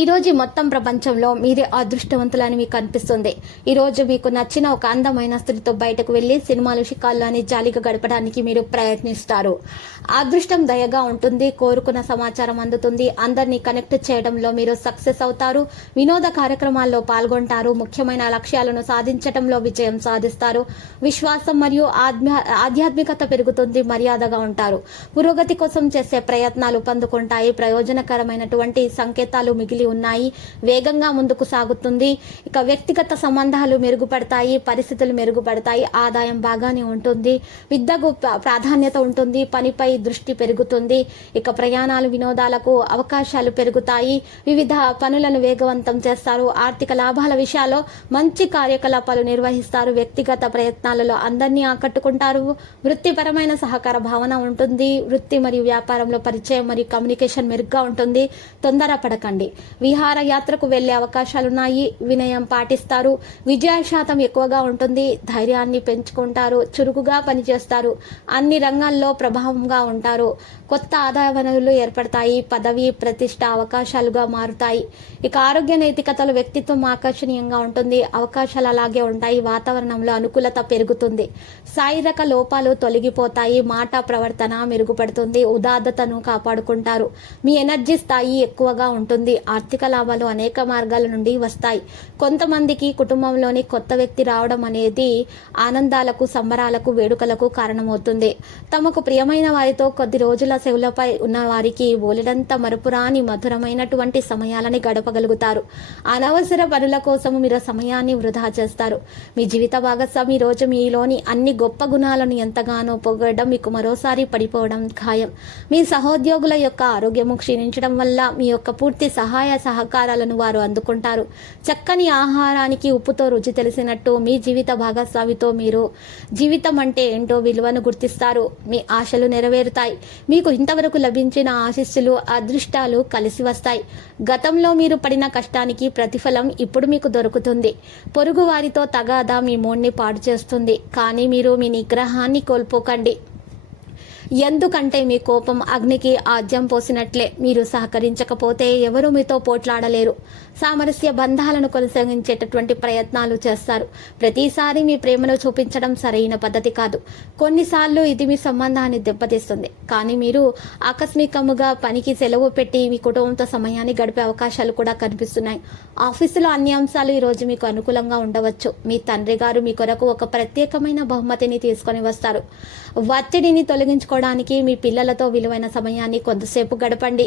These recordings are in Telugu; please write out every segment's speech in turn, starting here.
ఈరోజు మొత్తం ప్రపంచంలో మీరే అదృష్టవంతులని మీకు అనిపిస్తుంది. ఈ రోజు మీకు నచ్చిన ఒక అందమైన స్త్రీతో బయటకు వెళ్ళి సినిమాలు షికాల్లోని జాలిగా గడపడానికి మీరు ప్రయత్నిస్తారు. అదృష్టం దయగా ఉంటుంది కోరుకున్న సమాచారం అందుతుంది. అందరినీ కనెక్ట్ చేయడంలో మీరు సక్సెస్ అవుతారు. వినోద కార్యక్రమాల్లో పాల్గొంటారు. ముఖ్యమైన లక్ష్యాలను సాధించడంలో విజయం సాధిస్తారు. విశ్వాసం మరియు ఆధ్యా ఆధ్యాత్మికత పెరుగుతుంది మర్యాదగా ఉంటారు. పురోగతి కోసం చేసే ప్రయత్నాలు పొందుకుంటాయి. ప్రయోజనకరమైనటువంటి సంకేతాలు మిగిలి ఉన్నాయి. వేగంగా ముందుకు సాగుతుంది. ఇక వ్యక్తిగత సంబంధాలు మెరుగుపడతాయి పరిస్థితులు మెరుగుపడతాయి ఆదాయం బాగానే ఉంటుంది విద్యకు ప్రాధాన్యత ఉంటుంది పనిపై దృష్టి పెరుగుతుంది. ఇక ప్రయాణాలు వినోదాలకు అవకాశాలు పెరుగుతాయి. వివిధ పనులను వేగవంతం చేస్తారు. ఆర్థిక లాభాల విషయాల్లో మంచి కార్యకలాపాలు నిర్వహిస్తారు. వ్యక్తిగత ప్రయత్నాలలో అందరినీ ఆకట్టుకుంటారు. వృత్తిపరమైన సహకార భావన ఉంటుంది. వృత్తి మరియు వ్యాపారంలో పరిచయం మరియు కమ్యూనికేషన్ మెరుగ్గా ఉంటుంది. తొందర పడకండి విహారయాత్రకు వెళ్ళే అవకాశాలున్నాయి. వినయం పాటిస్తారు. విజయ శాతం ఎక్కువగా ఉంటుంది. ధైర్యాన్ని పెంచుకుంటారు. చురుకుగా పనిచేస్తారు. అన్ని రంగాల్లో ప్రభావంగా ఉంటారు. కొత్త ఆదాయ వనరులు ఏర్పడతాయి. పదవి ప్రతిష్ట అవకాశాలుగా మారుతాయి. ఇక ఆరోగ్య నైతికతలు వ్యక్తిత్వం ఆకర్షణీయంగా ఉంటుంది. అవకాశాలు అలాగే ఉంటాయి. వాతావరణంలో అనుకూలత పెరుగుతుంది. శారీరక లోపాలు తొలగిపోతాయి. మాట ప్రవర్తన మెరుగుపడుతుంది. ఉదాత్తతను కాపాడుకుంటారు. మీ ఎనర్జీ స్థాయి ఎక్కువగా ఉంటుంది. ఆర్థిక లాభాలు అనేక మార్గాల నుండి వస్తాయి. కొంతమందికి కుటుంబంలోని కొత్త వ్యక్తి రావడం అనేది ఆనందాలకు సంబరాలకు వేడుకలకు కారణమవుతుంది. తమకు ప్రియమైన వారితో కొద్ది రోజుల సెలవులపై ఉన్న వారికి బోలెడంత మరుపురాని మధురమైనటువంటి సమయాలని గడపగలుగుతారు. అనవసర పనుల కోసం మీరు సమయాన్ని వృధా చేస్తారు. మీ జీవిత భాగస్వామి ఈ రోజు మీలోని అన్ని గొప్ప గుణాలను ఎంతగానో పొగడడం మీకు మరోసారి పడిపోవడం ఖాయం. మీ సహోద్యోగుల యొక్క ఆరోగ్యము క్షీణించడం వల్ల మీ యొక్క పూర్తి సహాయ సహకారాలను వారు అందుకుంటారు. చక్కని ఆహారానికి ఉప్పుతో రుచి తెలిసినట్టు మీ జీవిత భాగస్వామితో మీరు జీవితం అంటే ఏంటో విలువను గుర్తిస్తారు. మీ ఆశలు నెరవేరుతాయి. మీకు ఇంతవరకు లభించిన ఆశీస్సులు అదృష్టాలు కలిసి వస్తాయి. గతంలో మీరు పడిన కష్టానికి ప్రతిఫలం ఇప్పుడు మీకు దొరుకుతుంది. పొరుగు వారితో తగాదా మీ మూడ్ని పాడు చేస్తుంది. కానీ మీరు మీ నిగ్రహాన్ని కోల్పోకండి. ఎందుకంటే మీ కోపం అగ్నికి ఆజ్యం పోసినట్లే. మీరు సహకరించకపోతే ఎవరు మీతో పోట్లాడలేరు. సామరస్య బంధాలను కొనసాగించేటటువంటి ప్రయత్నాలు చేస్తారు. ప్రతిసారి మీ ప్రేమను చూపించడం సరైన పద్ధతి కాదు. కొన్నిసార్లు ఇది మీ సంబంధాన్ని దెబ్బతీస్తుంది. కానీ మీరు ఆకస్మికముగా పనికి సెలవు పెట్టి మీ కుటుంబంతో సమయాన్ని గడిపే అవకాశాలు కూడా కనిపిస్తున్నాయి. ఆఫీసులో అన్ని అంశాలు ఈరోజు మీకు అనుకూలంగా ఉండవచ్చు. మీ తండ్రి గారు మీ కొరకు ఒక ప్రత్యేకమైన బహుమతిని తీసుకొని వస్తారు. ఒత్తిడిని చేసుకోవడానికి మీ పిల్లలతో విలువైన సమయాన్ని కొంతసేపు గడపండి.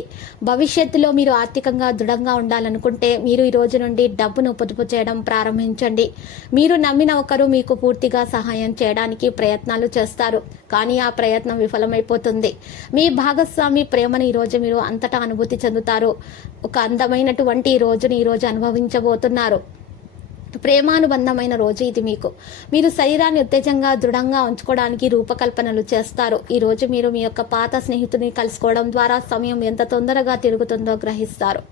భవిష్యత్తులో మీరు ఆర్థికంగా దృఢంగా ఉండాలనుకుంటే మీరు ఈ రోజు నుండి డబ్బును పొదుపు చేయడం ప్రారంభించండి. మీరు నమ్మిన ఒకరు మీకు పూర్తిగా సహాయం చేయడానికి ప్రయత్నాలు చేస్తారు. కానీ ఆ ప్రయత్నం విఫలమైపోతుంది. మీ భాగస్వామి ప్రేమను ఈ రోజు మీరు అంతటా అనుభూతి చెందుతారు. ఒక అందమైనటువంటి ఈ రోజును ఈరోజు అనుభవించబోతున్నారు. ప్రేమానుబంధమైన రోజు ఇది మీకు. మీరు శరీరాన్ని ఉత్తేజంగా దృఢంగా ఉంచుకోవడానికి రూపకల్పనలు చేస్తారు. ఈ రోజు మీరు మీ యొక్క పాత స్నేహితుని కలుసుకోవడం ద్వారా సమయం ఎంత తొందరగా తిరుగుతుందో గ్రహిస్తారు.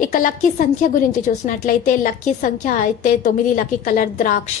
ఇక లక్కీ సంఖ్య గురించి చూసినట్లయితే లక్కీ సంఖ్య అయితే తొమ్మిది లక్కీ కలర్ ద్రాక్ష.